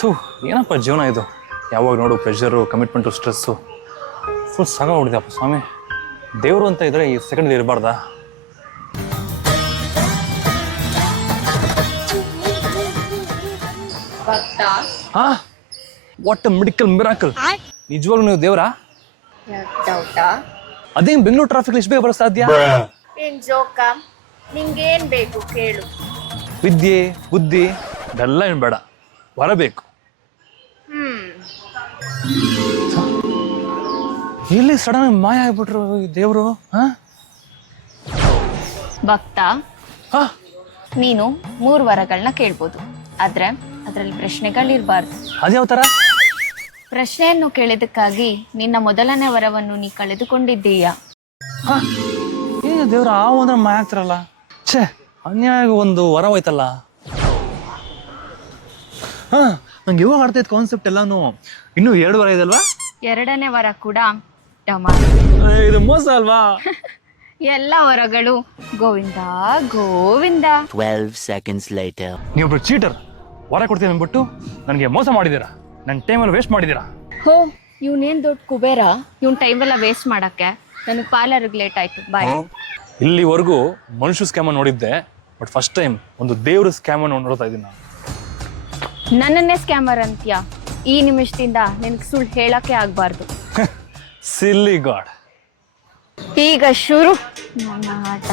ಥೂ ಏನಪ್ಪ ಜೀವನ ಇದು, ಯಾವಾಗ ನೋಡು ಪ್ರೆಷರು, ಕಮಿಟ್ಮೆಂಟು, ಸ್ಟ್ರೆಸ್ಸು, ಫುಲ್ ಸಾಕಾಗ್ಬಿಟ್ಟಿದೆಯಪ್ಪ ಸ್ವಾಮಿ. ದೇವರು ಅಂತ ಇದ್ರೆ ಈ ಸೆಕೆಂಡ್ ಇರಬಾರ್ದಾ? ಹಾ, ವಾಟ್ ಅ ಮೆಡಿಕಲ್ ಮಿರಾಕಲ್. ನಿಜವಾಗ್ಲೂ ನೀವು ದೇವರಾ? ಅದೇನ್ ಬೆಂಗಳೂರು ಟ್ರಾಫಿಕ್ ಎಷ್ಟು ಬೇಗ ಬರೋ ಸಾಧ್ಯ? ಏನ್ ಜೋಕ? ನಿಂಗೇನ್ ಬೇಕು ಕೇಳು. ವಿದ್ಯೆ, ಬುದ್ಧಿ ಇದೆಲ್ಲ ಏನು ಬೇಡ, ಬರಬೇಕು. ಎಲ್ಲಿ ಸಡನ್ ಮಾಯ ಆಗ್ಬಿಟ್ರು ಈ ದೇವರು? ಭಕ್ತ, ನೀನು 3 ವರಗಳನ್ನ ಕೇಳ್ಬೋದು, ಆದ್ರೆ ಅದ್ರಲ್ಲಿ ಪ್ರಶ್ನೆಗಳಿರ್ಬಾರ್ದು. ಅದ್ಯಾವ ತರ? ಪ್ರಶ್ನೆಯನ್ನು ಕೇಳಿದಕ್ಕಾಗಿ ನಿನ್ನ ಮೊದಲನೇ ವರವನ್ನು ನೀ ಕಳೆದುಕೊಂಡಿದ್ದೀಯಾ? ಏನು ದೇವ್ರ ಆ ಅಂದ್ರೆ ಮಾಯ ಆಗ್ತಿರಲ್ಲ. ಛೇ, ಅನ್ಯಾಯ ಒಂದು ವರ ಹೋಯ್ತಲ್ಲ. ನಂಗೆ ಇವಾಗ ಆಡ್ತಾ ಇದ್ದ ಕಾನ್ಸೆಪ್ಟ್ ಎಲ್ಲಾನು ಇನ್ನೂ 2 ವರ ಇದಲ್ವಾ? 2ನೇ ವರ ಕೂಡ ಇದು ಮೋಸ ಅಲ್ವಾ? ಎಲ್ಲ ವರಗಳು ಗೋವಿಂದ ಗೋವಿಂದ. 12 seconds later. ನೀವೊಬ್ರು ಚೀಟರ್, ವರ ಕೊಡ್ತೀನಿ ಅಂದ್ಬಿಟ್ಟು ನನಗೆ ಮೋಸ ಮಾಡಿದ್ದೀರಾ, ನನ್ನ ಟೈಮೆಲ್ಲ ವೇಸ್ಟ್ ಮಾಡಿದ್ದೀರಾ. ಹೋ, ಇವನೇನ್ ದೊಡ್ಡ ಕುಬೇರ, ಇವನ್ ಟೈಮೆಲ್ಲ ವೇಸ್ಟ್ ಮಾಡಕ್ಕೆ. ನನಗೆ ಪಾರ್ಲರ್ಗೆ ಲೇಟ್ ಆಯ್ತು, ಬಾಯ್. ಇಲ್ಲಿವರೆಗೂ ಮನುಷ್ಯ ಸ್ಕ್ಯಾಮ್ ನೋಡಿದ್ದೆ, ಬಟ್ ಫಸ್ಟ್ ಟೈಮ್ ಒಂದು ದೇವ್ರ ಸ್ಕ್ಯಾಮ್ ನೋಡ್ತಾ ಇದ್ದೀನಿ ನಾನು. ನನ್ನನ್ನೇ ಸ್ಕ್ಯಾಮರ್ ಅಂತ್ಯಾ? ಈ ನಿಮಿಷದಿಂದ ನಿನಗೆ ಸುಳ್ಳು ಹೇಳಕ್ಕೆ ಆಗ್ಬಾರ್ದು. ಸಿಲ್ಲಿ ಗಾಡ್. ಈಗ ಶುರು ನನ್ನ ಆಟ.